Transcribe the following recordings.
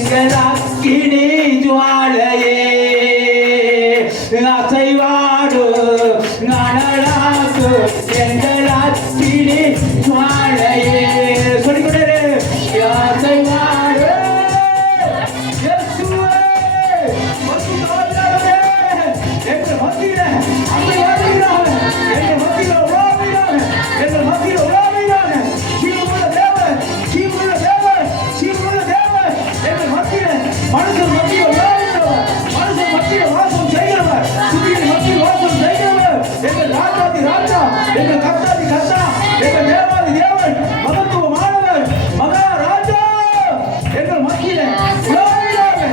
எங்களாக்கினி ஜுவாலையே அசைவாடு அனலாக்கு எங்களாக்கினி ஜுவாலையே சொல்லிக்கொண்டே அசைவாடு எங்கள் மத்தியில அசைவாடுகிறாங்க எங்கள் மத்தியில உலாவுகிறாங்க எங்கள் மத்தியில உலாவுகிறாங்க ஜீவனுள்ள தேவன் ஜீவனுள்ள தேவன் ஜீவனுள்ள தேவன் எங்கள் மத்தியில மனுஷன் மத்தியில உலாவுகிறவர் மனுஷன் மத்தியில வாசம் செய்கிறவர் சுத்தியின் மத்தியில் வாசம் செய்கிறவர் எங்கள் ராஜாதி ராஜா எங்கள் கர்த்தாதி கர்த்தா எங்கள் தேவாதி தேவன் மகத்துவமானவர் மகாராஜா எங்கள் மத்தியில உலாவுகிறாங்க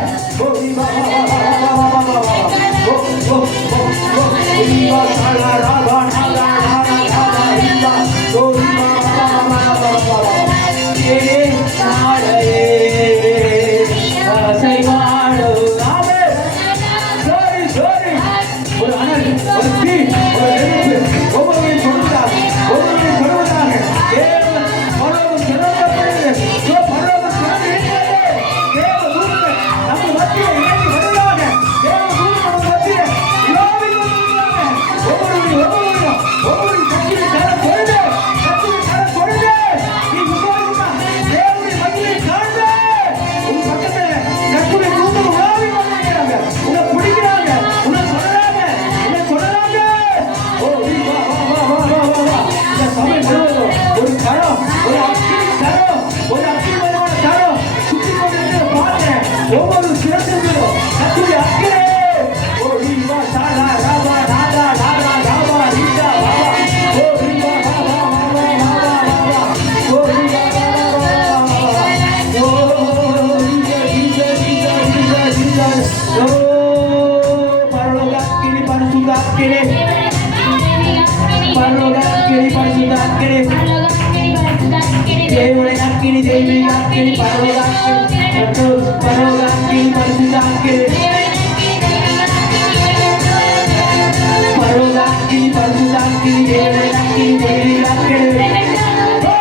ஒவ்வொரு சிறப்பிலும் கத்துடைய அக்கறை ஓ ரீவா சாலா ராவா ராதா ராதா ராவா ரீதா ராவா ஓ ரீவா ராவா ராவா ராவா ராவா ஓ ரீவா ராவா ஓ ரீஜா ரீஜா ரீஜா ரீஜா ரீஜா ஓ பரலோகத்திலே பரிசுத்தாக்கிலே பரலோகத்திலே பரிசுத்தாக்கிலே தேவனை அக்கினி தேவி அக்கினி பரலோகத்திலே பரலோகத்திலே பரிசுத்தாக்கிலே பரலோகத்திலே பரிசுத்தாக்கிலே தேவனை அக்கினி தேவி அக்கினி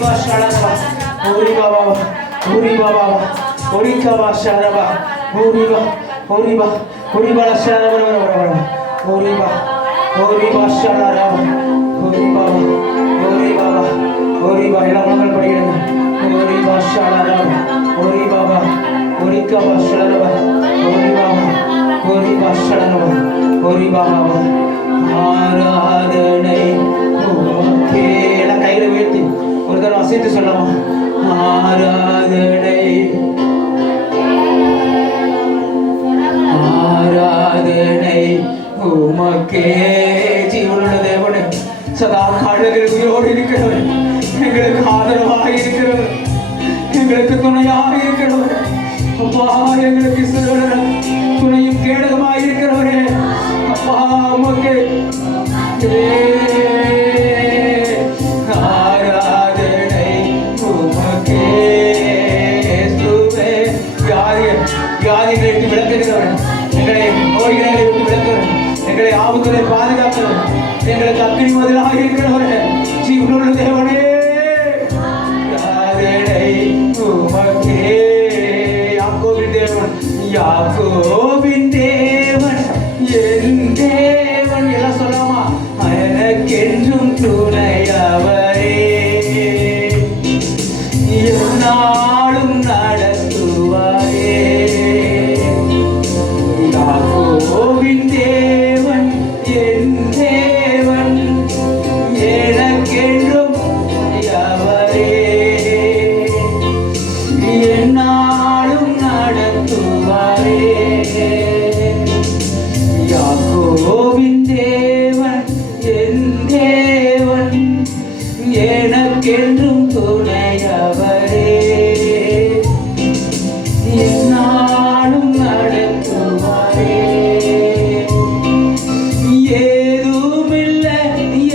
ரீபா ஷலரபா ஓரிபா பாபா ஓரிபா பாபா ஓரிகா ஷலரபா ஓரிபா ஓரிபா ஓரிபா ஷலரபா ஓரிபா ஓரிபா ஷலரபா ஓரிபா ஓரிபா ஓரிபா எல்லாம் மகள் படிக்கிறது ஓரிபா ஷலரபா ஓரிபா ஓரிகா ஷலரபா ஓரிபா ஓரிபா ஷலரபா ஓரிபா ஆராதனை உமக்கே. எல்லாம் கையில உயர்த்தி ஒரு தடவை அசைத்து சொல்லலாமா? ஆராதனை ஆராதனை உமக்கே. ஜீவனுள்ள தேவனே, சதா காலங்களில் உயிரோடு இருக்கிறவர், எங்களுக்கு ஆதரவாக இருக்கிறவர், எங்களுக்கு துணையாக இருக்கிறவர், அப்பா எங்களுக்கு துணையும் கேடகமாக இருக்கிறவரே, அப்பா உமக்கே ஆராதனை உமக்கே. வியாதிகளை விட்டு விளக்குகிறவர், எங்களை நோய்களை விட்டு விளக்குவர், எங்களை ஆபத்துகளை பாதுகாக்கிறவர், எங்களுக்கு அக்கினி மதிலாக இருக்கிறவர், ஜீவனுள்ள தேவனே ஆராதனை உமக்கே. யாக்கோபின் தேவன், யாக்கோபின் தேவன் என் தேவன், எல்லாம் சொல்லாமா? எனக்கென்றும் துணையவரே, என்னாலும் நடத்துவாரே. யாக்கோபின் தேவன் என் தேவன், எனக்கென்றும் துணையவரே, என்னாலும் நடத்துவாரே. யாக்கோபின் தேவன் என் தேவன், எனக்கென்றும் துணையவரே, என்னாலும் நடத்துவாரே. ஏதுமில்லை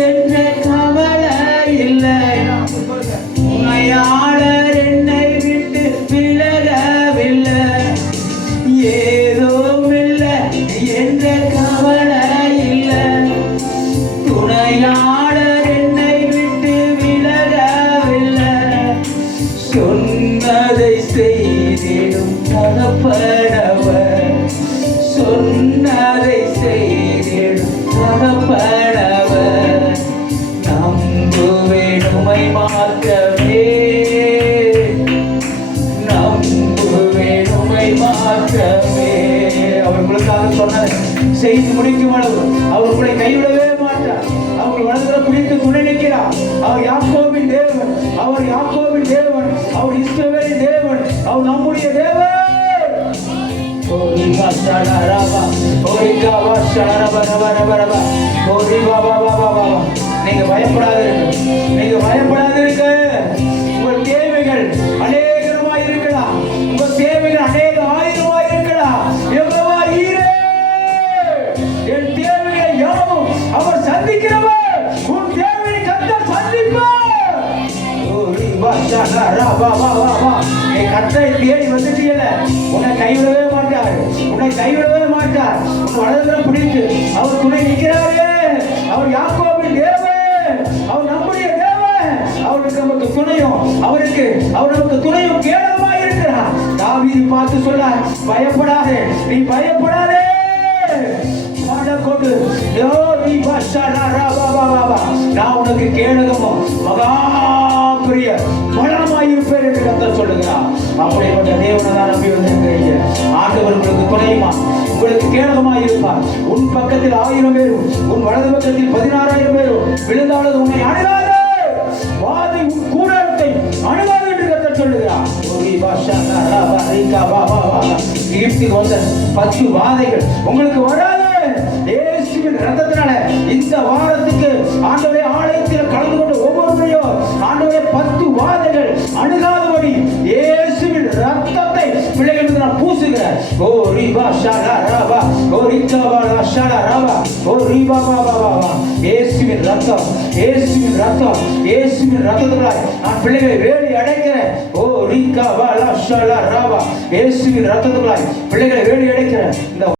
என்ற கவலை இல்லை, துணையாளர் என்னை விட்டு விலகவில்லை. ஏதுமில்லை என்ற கவலை இல்லை, துணையாளர் என்னை விட்டு விலகவில்லை. சொன்னதை செய்திடும் தகப்பனவர், சொன்னதை செய்திடும் தகப்பனவர். நம்புவேன் உம்மை மாத்திரமே, நம்புவேன் உம்மை மாத்திரமே. அவர் உங்களுக்காக சொன்னார், செய்து முடிக்கும் அளவு அவர் உங்களை கைவிடவே மாட்டார். அவர் வலதுல பிடித்து துணை நிற்கிறார். அவர் யாக்கோபின் தேவன், அவர் யாக்கோபின் தேவன், அவர் இஸ்ரவேலின் தேவன், அவர் நம்முடைய தேவன். ஓரிபா ஷலரபா ஓரிகா ஷலரபா ரபா ஓரிபா பாபா. நீங்க பயப்படாதீங்க, நீங்க பயப்படாதீங்க. உங்கள் தேவைகள் அநேகமாய் இருக்கலாம், உங்கள் தேவைகள் அநேக ஆயிரமாய் இருக்கலாம். யெகோவா ஈரே, என் தேவைகளை யாவும் அவர் சந்திக்கிறவர், உன் தேவையை கர்த்தர் சந்திப்பார். ஓரிபா ஷலரபா பாபா. நீ கர்த்தரை தேடி வந்துட்டீல, உன்னை கைவிடவே மாட்டார், உன்னை கைவிடவே மாட்டார். உன் வலதுல பிடித்து அவர் துணை நிற்கிறாரே. அவர் யாக்கோபின் தேவன், அவர் நம்முடைய தேவன், அவருக்கு நமக்கு துணையும், அவர் நமக்கு துணையும் கேடகமாய் இருக்கிறார். தாவீது பார்த்து சொன்னார், பயப்படாதே, நீ பயப்படாதே. கொண்டு நான் உனக்கு கேடகமும் மகா பெரிய பலமாயிருப்பேன் என்று கர்த்தர் சொல்லுகிறார். அப்படிப்பட்ட தேவனை தான் நம்பி வந்திருக்கிறீங்க. ஆண்டவர் உங்களுக்கு துணையுமா, உங்களுக்கு கேடகமாய் இருப்பார். உன் பக்கத்தில் 1000 பேரும், உன் வலது பக்கத்தில் 16,000 பேரும் விழுந்தாலும் உன்னை அணுகாது, வாதை உன் கூடாரத்தை அணுகாது என்று கர்த்தர் சொல்லுகிறார். எகிப்துக்கு வந்த 10 வாதைகள் உங்களுக்கு வராது. இயேசுவின் இரத்தத்தினால இந்த வாரத்துக்கு ஆண்டவரே ஆலயத்தில் கலந்து கொண்ட ஒவ்வொருவரையும் ஆண்டவரே 10 வாதைகள் அணுகாதபடி இயேசுவின் இரத்தத்தை பிள்ளைகள் நான் பூசுகிறேன். ஓ ரிபா ஷலரபா ஓ ரிகபா ஷலரபா ஓ ரிபா பாபா. இயேசுவின் இரத்தம், இயேசுவின் இரத்தம், இயேசுவின் இரத்தத்தினால நான் பிள்ளைகளை வேலி அடைக்கிறேன். ஓ ரிகபா ஷலரபா, இயேசுவின் இரத்தத்தினால பிள்ளைகளை வேலி அடைக்கிறேன். இந்த